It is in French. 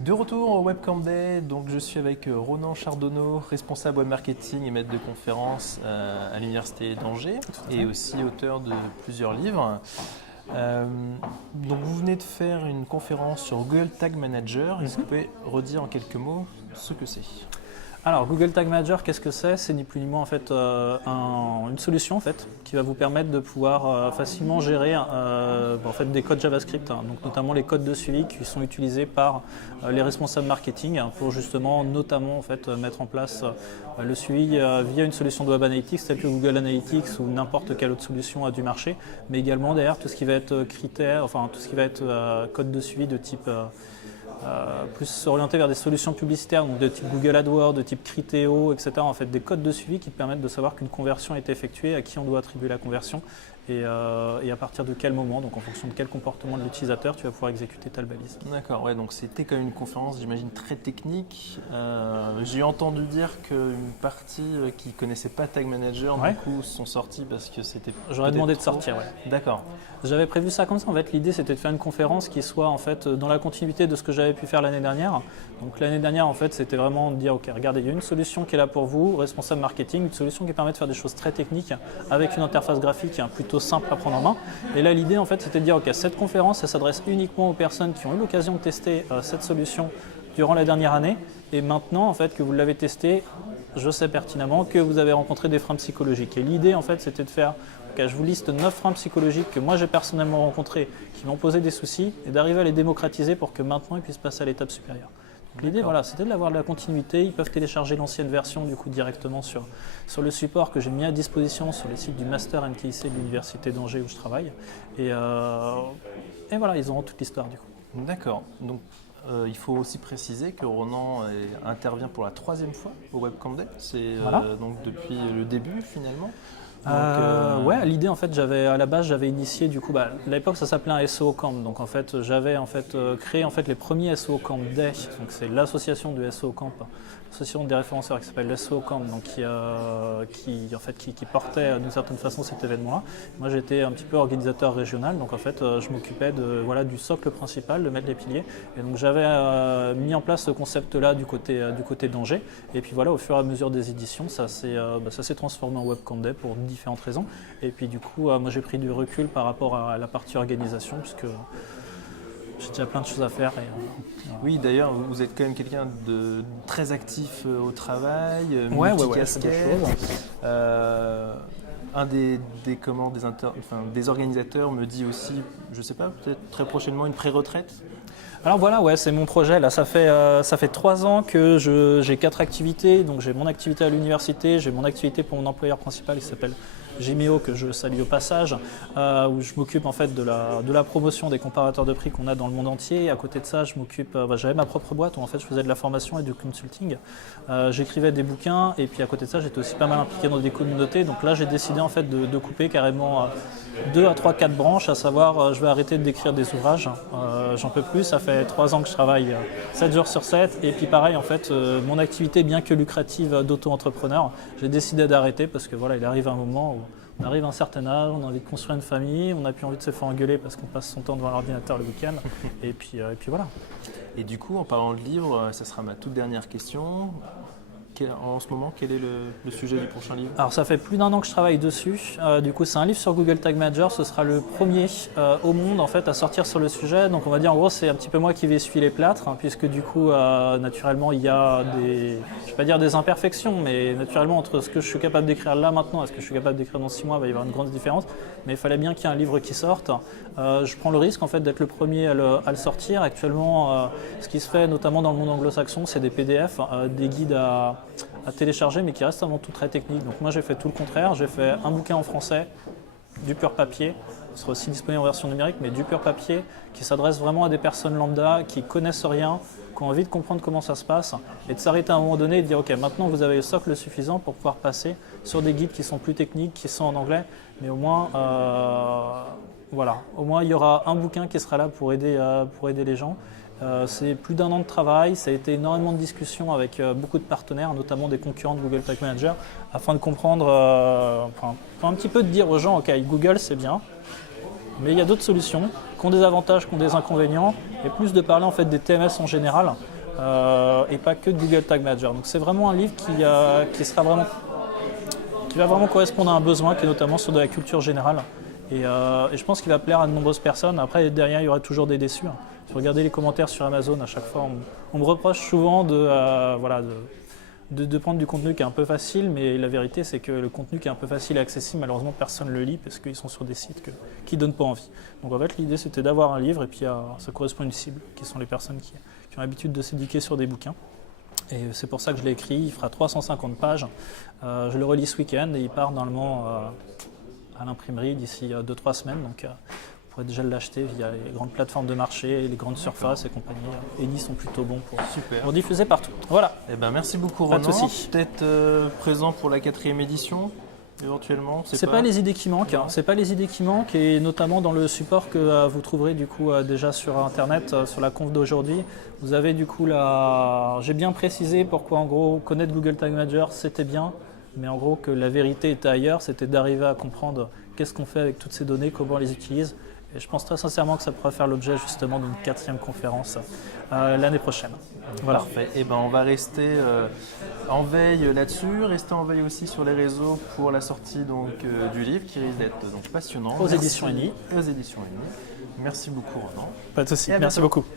De retour au Webcamp Day, donc je suis avec Ronan Chardonneau, responsable web marketing et maître de conférence à l'Université d'Angers et aussi auteur de plusieurs livres. Donc vous venez de faire une conférence sur Google Tag Manager. Est-ce que vous pouvez redire en quelques mots ce que c'est ? Alors Google Tag Manager, qu'est-ce que c'est ? C'est ni plus ni moins en fait une solution en fait qui va vous permettre de pouvoir facilement gérer en fait des codes JavaScript, donc notamment les codes de suivi qui sont utilisés par les responsables marketing pour justement notamment en fait mettre en place le suivi via une solution de Web Analytics telle que Google Analytics ou n'importe quelle autre solution du marché, mais également derrière tout ce qui va être critères, enfin tout ce qui va être code de suivi de type plus orienté vers des solutions publicitaires, donc de type Google AdWords, de type Criteo, etc. En fait, des codes de suivi qui te permettent de savoir qu'une conversion a été effectuée, à qui on doit attribuer la conversion et à partir de quel moment, donc en fonction de quel comportement de l'utilisateur, tu vas pouvoir exécuter telle balise. D'accord, ouais, donc c'était quand même une conférence, j'imagine, très technique. J'ai entendu dire qu'une partie qui ne connaissait pas Tag Manager, du coup, sont sortis parce que c'était. J'aurais demandé de trop. sortir, ouais. D'accord. J'avais prévu ça comme ça. En fait, l'idée c'était de faire une conférence qui soit en fait dans la continuité de ce que j'avais pu faire l'année dernière. Donc l'année dernière, en fait, c'était vraiment de dire ok, regardez, il y a une solution qui est là pour vous, responsable marketing, une solution qui permet de faire des choses très techniques avec une interface graphique plutôt simple à prendre en main. Et là, l'idée en fait, c'était de dire ok, cette conférence, elle s'adresse uniquement aux personnes qui ont eu l'occasion de tester cette solution durant la dernière année. Et maintenant, en fait, que vous l'avez testé, je sais pertinemment que vous avez rencontré des freins psychologiques. Et l'idée, en fait, c'était de faire ok, je vous liste 9 freins psychologiques que moi j'ai personnellement rencontrés, qui m'ont posé des soucis, et d'arriver à les démocratiser pour que maintenant ils puissent passer à l'étape supérieure. Donc, l'idée, voilà, c'était d'avoir de la continuité. Ils peuvent télécharger l'ancienne version du coup directement sur le support que j'ai mis à disposition sur les sites du Master NKIC de l'Université d'Angers où je travaille. Et voilà, ils auront toute l'histoire du coup. D'accord. Donc, il faut aussi préciser que Ronan intervient pour la 3e fois au Webcamp Day. C'est Voilà. donc depuis le début finalement. Ouais, l'idée en fait, à la base j'avais initié du coup, à l'époque ça s'appelait un SEO Camp, donc en fait j'avais créé en fait les premiers SEO Camp Day, donc c'est l'association du SEO Camp, l'association des référenceurs qui s'appelle SEO Camp, donc qui portait d'une certaine façon cet événement-là. Moi j'étais un petit peu organisateur régional, donc en fait je m'occupais du socle principal, de mettre les piliers, et donc j'avais mis en place ce concept-là du côté d'Angers, et puis voilà, au fur et à mesure des éditions, ça s'est transformé en Webcamp Day pour différentes raisons. Et puis du coup, moi j'ai pris du recul par rapport à la partie organisation, puisque j'ai déjà plein de choses à faire. Oui, d'ailleurs, vous êtes quand même quelqu'un de très actif au travail, multicasquette. Un des organisateurs me dit aussi, je ne sais pas, peut-être très prochainement une pré-retraite. Alors voilà, ouais, c'est mon projet. Là, ça fait 3 ans que j'ai 4 activités. Donc j'ai mon activité à l'université, j'ai mon activité pour mon employeur principal qui s'appelle Gimeo, que je salue au passage, où je m'occupe en fait de la promotion des comparateurs de prix qu'on a dans le monde entier. Et à côté de ça, j'avais ma propre boîte où en fait je faisais de la formation et du consulting. J'écrivais des bouquins et puis à côté de ça, j'étais aussi pas mal impliqué dans des communautés. Donc là, j'ai décidé en fait de couper carrément 2 à 3, 4 branches, à savoir je vais arrêter d'écrire des ouvrages. J'en peux plus, ça fait 3 ans que je travaille 7 jours sur 7. Et puis pareil, en fait, mon activité, bien que lucrative d'auto-entrepreneur, j'ai décidé d'arrêter parce que voilà, il arrive un moment où on arrive à un certain âge, on a envie de construire une famille, on n'a plus envie de se faire engueuler parce qu'on passe son temps devant l'ordinateur le week-end. Et puis voilà. Et du coup, en parlant de livres, ça sera ma toute dernière question. En ce moment, quel est le sujet du prochain livre ? Alors ça fait plus d'1 an que je travaille dessus. Du coup, c'est un livre sur Google Tag Manager. Ce sera le premier au monde en fait à sortir sur le sujet. Donc on va dire en gros, c'est un petit peu moi qui vais essuyer les plâtres, puisque du coup, naturellement, il y a je vais pas dire des imperfections, mais naturellement entre ce que je suis capable d'écrire là maintenant et ce que je suis capable d'écrire dans 6 mois, il va y avoir une grande différence. Mais il fallait bien qu'il y ait un livre qui sorte. Je prends le risque en fait d'être le premier à le sortir. Actuellement, ce qui se fait notamment dans le monde anglo-saxon, c'est des PDF, des guides à télécharger, mais qui restent avant tout très techniques. Donc moi j'ai fait tout le contraire, j'ai fait un bouquin en français, du pur papier, ce sera aussi disponible en version numérique, mais du pur papier, qui s'adresse vraiment à des personnes lambda, qui connaissent rien, qui ont envie de comprendre comment ça se passe, et de s'arrêter à un moment donné et de dire ok, maintenant vous avez le socle suffisant pour pouvoir passer sur des guides qui sont plus techniques, qui sont en anglais, mais au moins voilà, au moins il y aura un bouquin qui sera là pour aider les gens. C'est plus d'1 an de travail, ça a été énormément de discussions avec beaucoup de partenaires, notamment des concurrents de Google Tag Manager, afin de comprendre, un petit peu de dire aux gens, ok, Google c'est bien, mais il y a d'autres solutions qui ont des avantages, qui ont des inconvénients, et plus de parler en fait des TMS en général, et pas que de Google Tag Manager. Donc c'est vraiment un livre qui va vraiment correspondre à un besoin, qui est notamment sur de la culture générale. Et je pense qu'il va plaire à de nombreuses personnes. Après, derrière, il y aura toujours des déçus. Si vous regardez les commentaires sur Amazon, à chaque fois, on me reproche souvent de prendre du contenu qui est un peu facile, mais la vérité, c'est que le contenu qui est un peu facile et accessible, malheureusement, personne ne le lit parce qu'ils sont sur des sites qui ne donnent pas envie. Donc en fait, l'idée, c'était d'avoir un livre et puis ça correspond à une cible, qui sont les personnes qui ont l'habitude de s'éduquer sur des bouquins. Et c'est pour ça que je l'ai écrit. Il fera 350 pages. Je le relis ce week-end et il part normalement à l'imprimerie d'ici 2-3 semaines. Donc vous pourrez déjà l'acheter via les grandes plateformes de marché, les grandes surfaces et compagnie. Eddy sont plutôt bons pour diffuser partout. Voilà. Eh ben, merci beaucoup Pas de Ronan. souci. Peut-être présent pour la 4e édition éventuellement. C'est pas les idées qui manquent. C'est pas les idées qui manquent et notamment dans le support que vous trouverez du coup déjà sur internet, sur la conf d'aujourd'hui. Vous avez du coup j'ai bien précisé pourquoi en gros connaître Google Tag Manager c'était bien, mais en gros que la vérité était ailleurs, c'était d'arriver à comprendre qu'est-ce qu'on fait avec toutes ces données, comment on les utilise. Et je pense très sincèrement que ça pourra faire l'objet justement d'une 4e conférence l'année prochaine. Voilà. Parfait. Et ben, on va rester en veille là-dessus, rester en veille aussi sur les réseaux pour la sortie donc, du livre qui risque d'être donc passionnant. Aux éditions Eddy. Aux éditions Eddy. Merci beaucoup Ronan. Pas de souci. Et à Merci bientôt. beaucoup.